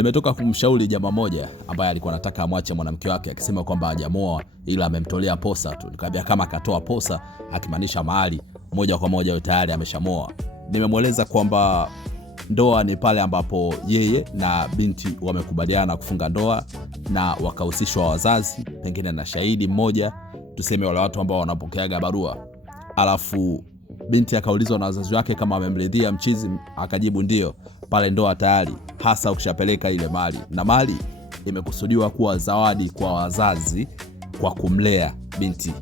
Nimetoka kumshauri jamaa moja ambaye alikuwa anataka amwache mwanamke wake akisema kwamba hajamoa ila amemtolea posa tu. Nikamwambia kama akatoa posa akimaanisha mahali, moja kwa moja yeye tayari ameshamoa. Nimemweleza kwamba ndoa ni pale ambapo yeye na binti wamekubaliana kufunga ndoa na wakahusishwa wazazi, pengine na shahidi mmoja, tuseme wale watu ambao wanapokeaga barua. Alafu binti akaulizwa na wazazi wake kama amemridhia mchizi, akajibu ndio. Pale ndoa tayari, hasa ukishapeleka ile mali. Na mali imekusudiwa kuwa zawadi kwa wazazi kwa kumlea binti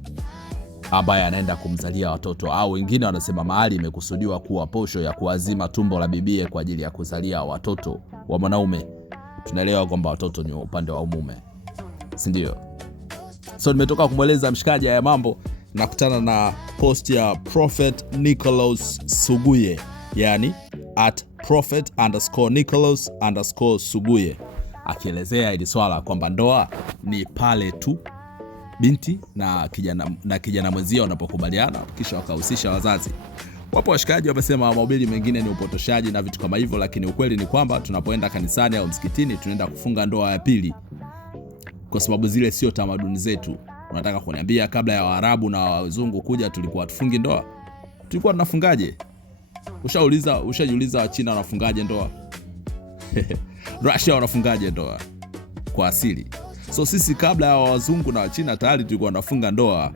ambaye anaenda kumzalia watoto, au wengine wanasema mali imekusudiwa kuwa posho ya kuazima tumbo la bibie kwa ajili ya kuzalia watoto wa mwanaume. Tunaelewa kwamba watoto ni upande wa mume, si ndio? So nimetoka kumweleza mshikaji ya mambo, nakutana na post ya Prophet Nicholas Suguye, yani @prophet_Nicholas_Suguye, akielezea hili swala kwamba ndoa ni pale tu binti na kijana mwenzio wanapokubaliana kisha wakahusisha wazazi. Wapo washikaji wamesema mahubiri mengine ni upotoshaji na vitu kama hivyo, lakini ukweli ni kwamba tunapoenda kanisani au msikitini tunaenda kufunga ndoa ya pili, kwa sababu zile sio tamaduni zetu. Unataka kuniambia kabla ya Waarabu na wazungu kuja tulikuwa tufungi ndoa? Tulikuwa tunafungaje? Ushajiuliza Wachina wanafungaje ndoa? Russia wanafungaje ndoa kwa asili? So sisi kabla ya wazungu na Wachina tayari tulikuwa tunafunga ndoa,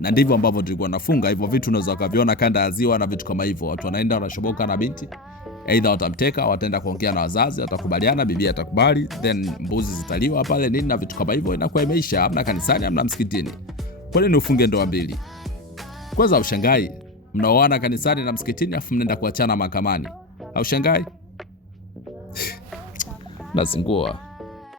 na ndivyo ambavyo tulikuwa tunafunga. Hivyo vitu unaweza kuviona kanda ya ziwa na vitu kama hivyo. Watu wanaenda wanashoboka na binti, aidha watamteka, wataenda kuongea na wazazi, watakubaliana, bibi atakubali, then mbuzi zitaliwa pale nini na vitu kama hivyo, inakuwa imeisha. Hamna kanisani, hamna msikitini. Kwa nini ufunge ndoa mbili? Kwanza ushangai mnaoana kanisani na msikitini afu mnaenda kuachana mahakamani. Au shangai? Nazingua.